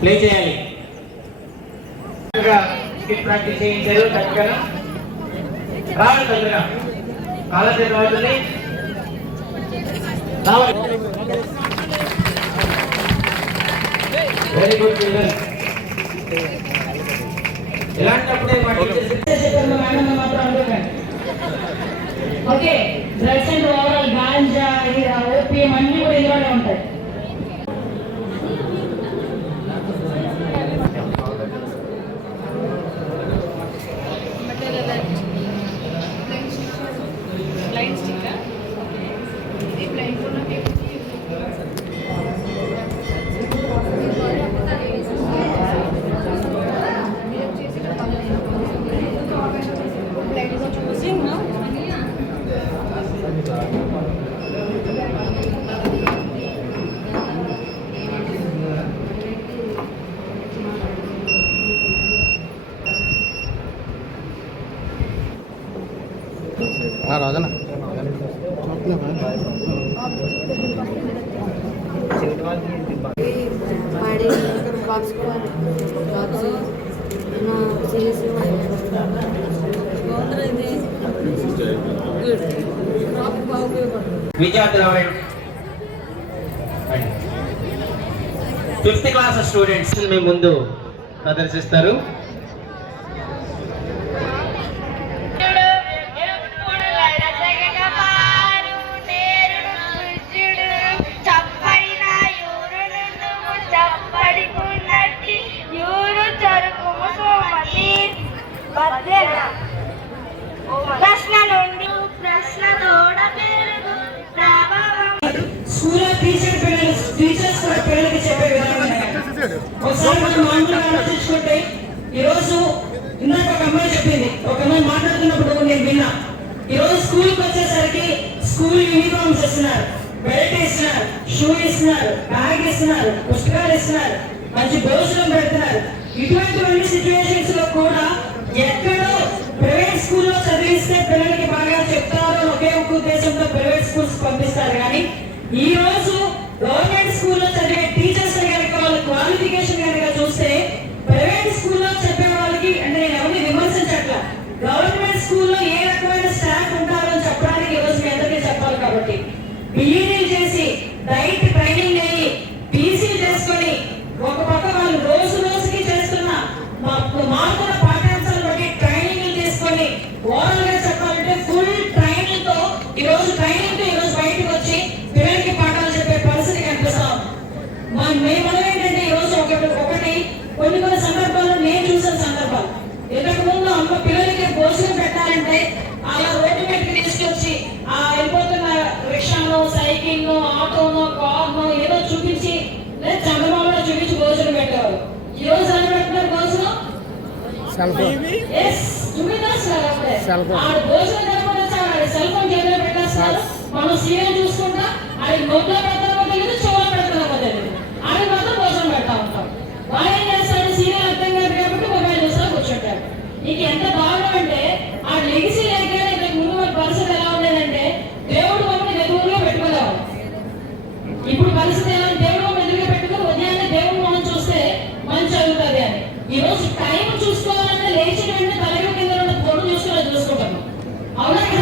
Play చేయాలి. Skit practice చేయించారు చక్కగా. రావాలి తొందరగా కాలసేపు అవుతుంది. వెరీ గుడ్ చిల్డ్రన్ ఇలాంటప్పుడే మా మాత్రం ఓకే డ్రగ్స్ రాజన నా చేసి విద్యార్థులు ఫిఫ్త్ క్లాస్ స్టూడెంట్స్ మీ ముందు ప్రదర్శిస్తారు. ఒకసారి మనం మామూలుగా ఈరోజు ఇందాక ఒక అమ్మాయి చెప్పింది. ఒక అమ్మాయి మాట్లాడుతున్నప్పుడు నేను విన్నా. ఈరోజు స్కూల్కి వచ్చేసరికి స్కూల్ యూనిఫామ్స్ ఇస్తున్నారు బెల్ట్ ఇస్తున్నారు షూ ఇస్తున్నారు బ్యాగ్ ఇస్తున్నారు పుస్తకాలు ఇస్తున్నారు మంచి భోజనం పెడుతున్నారు. ఇటువంటివన్నీ సిచ్యువేషన్స్లో కూడా ఎక్కడో ప్రైవేట్ స్కూల్లో చదివిస్తే పిల్లలకి బాగా చెప్తారో ఒకే ఒక ఉద్దేశంతో ప్రైవేట్ స్కూల్స్ పంపిస్తారు. కానీ ఈ రోజు గవర్నమెంట్ స్కూల్లో చదివే బీఈడీలు చేసి డైట్ ట్రైనింగ్ అయ్యి పీసీ చేసుకొని ఒక పక్క వాళ్ళు రోజు రోజుకి చేస్తున్న మా- మారుతున్న పాఠ్యాంశాలు బట్టి ట్రైనింగ్ చేసుకొని ఓవరాల్గా చెప్పాలంటే ఫుల్ ట్రైనింగ్తో ఈ రోజు ట్రైనింగ్తో ఈ రోజు బయటకు వచ్చి పిల్లలకి పాఠాలు చెప్పే పరిస్థితి కనిపిస్తాం మా మేము ఏంటంటే ఈ రోజు ఒకటి ఒకటి కొన్ని కొన్ని సందర్భాల్లో నేను చూసిన సందర్భాలు. ఇంతకు ముందు అమ్మ పిల్లలకి భోజనం పెట్టాలంటే అలా road cell phone. Cell phone. మనం సీరియల్ చూసుకుంటా అది నోట్లో పెడతామో తెలియదు చెవులో పెడతామో తెలియదు. అది మాత్రం భోజనం పెడతా ఉంటాం. వాళ్ళు ఏం చేస్తాడు? సీరియల్ కాబట్టి మొబైల్ చూస్తా కూర్చుంటాడు. నీకు ఎంత అంటే ఆ లెగిసి లేకపోతే ఇంతకు పరిస్థితి ఎలా ఉండేదంటే దేవుడు మమ్మల్ని వెలుగులో పెట్టుకోలేము ఇప్పుడు పరిస్థితి దేవుడు మమ్మల్ని పెట్టుకుని ఉదయాన్నే దేవుడు మనం చూస్తే మంచి చదువుతుంది అని. ఈరోజు కింద బలగం కింద రెండు ఫోటో చూసుకుని అవునా